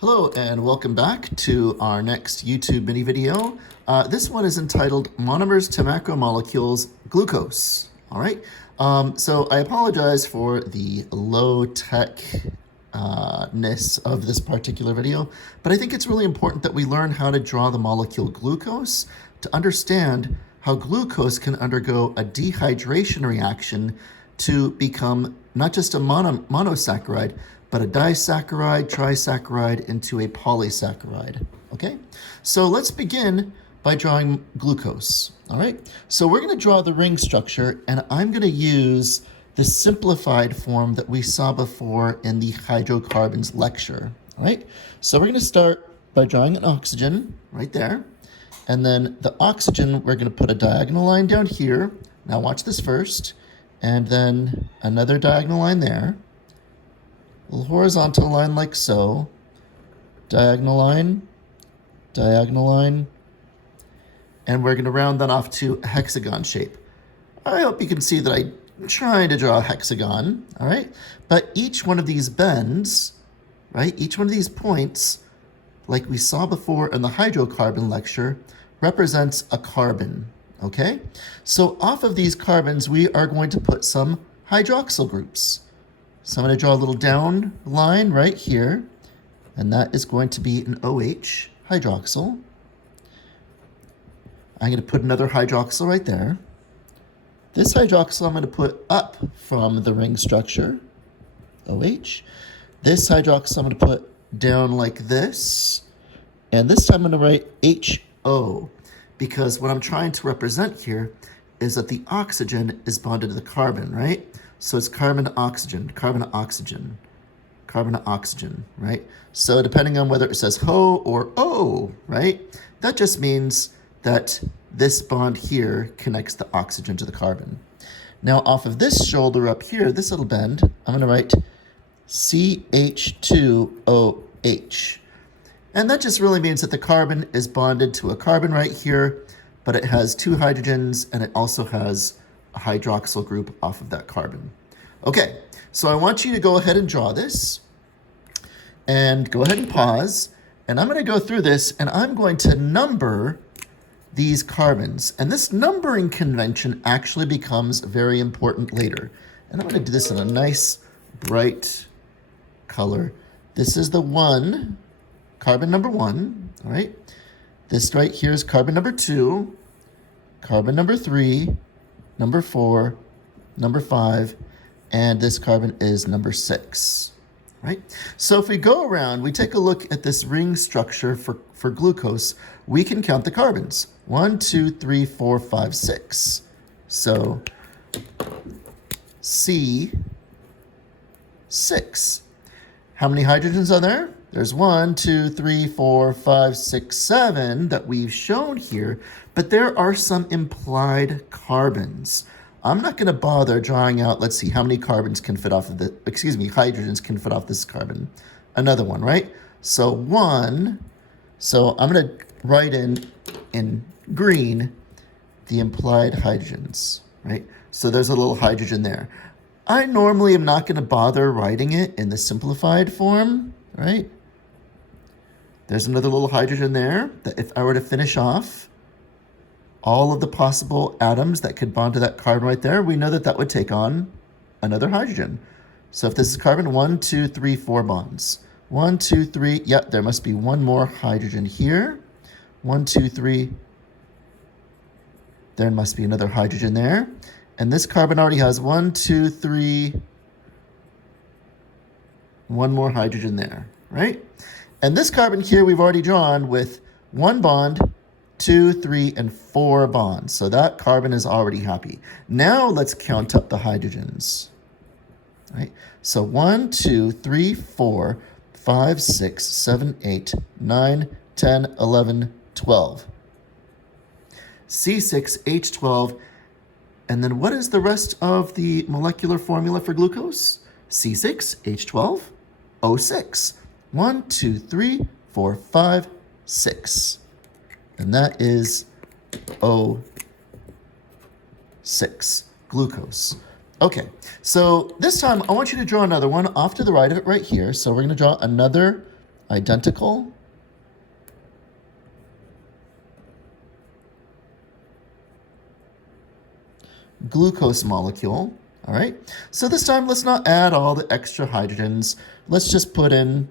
Hello and welcome back to our next YouTube mini video. This one is entitled Monomers to Macromolecules Glucose. All right, so I apologize for the low-tech-ness of this particular video, but I think it's really important that we learn how to draw the molecule glucose to understand how glucose can undergo a dehydration reaction to become not just a monosaccharide, but a disaccharide, trisaccharide into a polysaccharide, okay? So let's begin by drawing glucose, all right? So we're gonna draw the ring structure, and I'm gonna use the simplified form that we saw before in the hydrocarbons lecture, all right? So we're gonna start by drawing an oxygen right there, and then the oxygen, we're gonna put a diagonal line down here. Now watch this first, and then another diagonal line there, a little horizontal line like so, diagonal line, and we're gonna round that off to a hexagon shape. I hope you can see that I'm trying to draw a hexagon, all right? But each one of these bends, right, each one of these points, like we saw before in the hydrocarbon lecture, represents a carbon, okay? So off of these carbons, we are going to put some hydroxyl groups. So I'm going to draw a little down line right here, and that is going to be an OH, hydroxyl. I'm going to put another hydroxyl right there. This hydroxyl I'm going to put up from the ring structure, OH. This hydroxyl I'm going to put down like this, and this time I'm going to write HO, because what I'm trying to represent here is that the oxygen is bonded to the carbon, right? So it's carbon to oxygen, carbon to oxygen, carbon to oxygen, right? So depending on whether it says HO or O, right? That just means that this bond here connects the oxygen to the carbon. Now off of this shoulder up here, this little bend, I'm gonna write CH2OH. And that just really means that the carbon is bonded to a carbon right here, but it has two hydrogens and it also has a hydroxyl group off of that carbon. Okay, so I want you to go ahead and draw this and go ahead and pause. And I'm going to go through this and I'm going to number these carbons. And this numbering convention actually becomes very important later. And I'm going to do this in a nice bright color. This is the one, carbon number 1, all right? This right here is carbon number 2, carbon number 3, number 4, number 5, and this carbon is number 6, right? So if we go around, we take a look at this ring structure for glucose, we can count the carbons. 1, 2, 3, 4, 5, 6. So C6. How many hydrogens are there? There's 1, 2, 3, 4, 5, 6, 7 that we've shown here, but there are some implied carbons. I'm not going to bother drawing out, let's see, how many carbons can fit off of the, hydrogens can fit off this carbon. Another one, right? So 1, so I'm going to write in green the implied hydrogens, right? So there's a little hydrogen there. I normally am not going to bother writing it in the simplified form, right? There's another little hydrogen there that if I were to finish off all of the possible atoms that could bond to that carbon right there, we know that that would take on another hydrogen. So if this is carbon, 1, 2, 3, 4 bonds. 1, 2, 3, yep, there must be one more hydrogen here. 1, 2, 3, there must be another hydrogen there. And this carbon already has 1, 2, 3, one more hydrogen there, right? And this carbon here we've already drawn with 1 bond, 2, 3, and 4 bonds. So that carbon is already happy. Now let's count up the hydrogens, right? So 1, 2, 3, 4, 5, 6, 7, 8, 9, 10, 11, 12. C6H12. And then what is the rest of the molecular formula for glucose? C6H12O6. 1, 2, 3, 4, 5, 6. And that is O6, glucose. Okay, so this time I want you to draw another one off to the right of it right here. So we're going to draw another identical glucose molecule. All right, so this time let's not add all the extra hydrogens. Let's just put in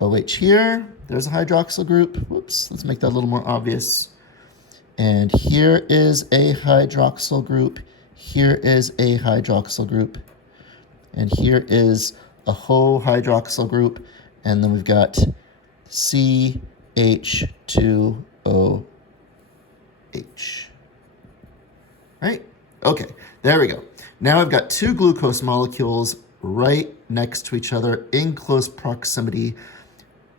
OH here. There's a hydroxyl group. Whoops, let's make that a little more obvious. And here is a hydroxyl group. Here is a hydroxyl group. And here is a whole hydroxyl group. And then we've got CH2OH. Right? Okay, there we go. Now I've got two glucose molecules right next to each other in close proximity.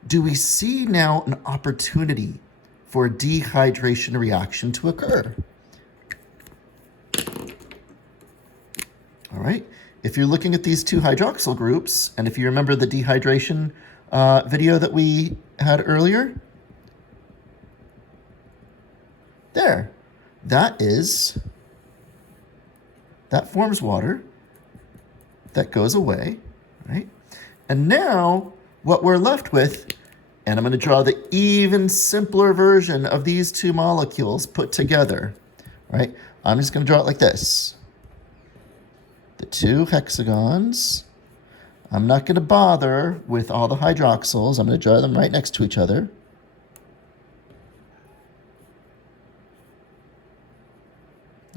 Do we see now an opportunity for a dehydration reaction to occur? All right, if you're looking at these two hydroxyl groups, and if you remember the dehydration video that we had earlier, there, that forms water, that goes away, right? And now what we're left with, and I'm going to draw the even simpler version of these two molecules put together, right? I'm just going to draw it like this. The two hexagons. I'm not going to bother with all the hydroxyls. I'm going to draw them right next to each other.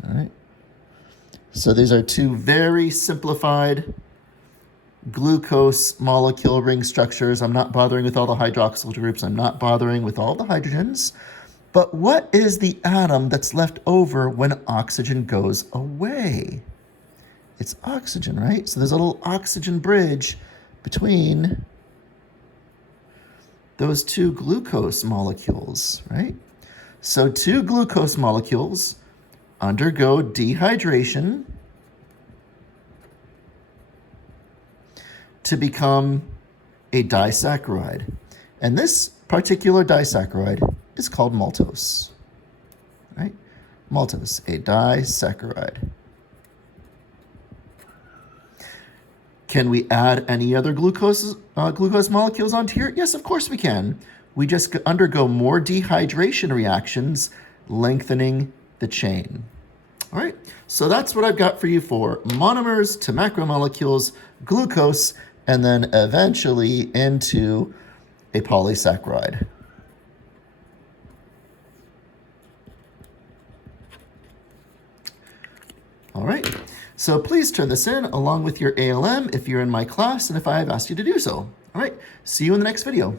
All right. So these are two very simplified glucose molecule ring structures. I'm not bothering with all the hydroxyl groups. I'm not bothering with all the hydrogens. But what is the atom that's left over when oxygen goes away? It's oxygen, right? So there's a little oxygen bridge between those two glucose molecules, right? So two glucose molecules undergo dehydration to become a disaccharide. And this particular disaccharide is called maltose, right? Maltose, a disaccharide. Can we add any other glucose molecules onto here? Yes, of course we can. We just undergo more dehydration reactions, lengthening the chain. All right, so that's what I've got for you for monomers to macromolecules, glucose, and then eventually into a polysaccharide. All right, so please turn this in along with your ALM if you're in my class and if I have asked you to do so. All right, see you in the next video.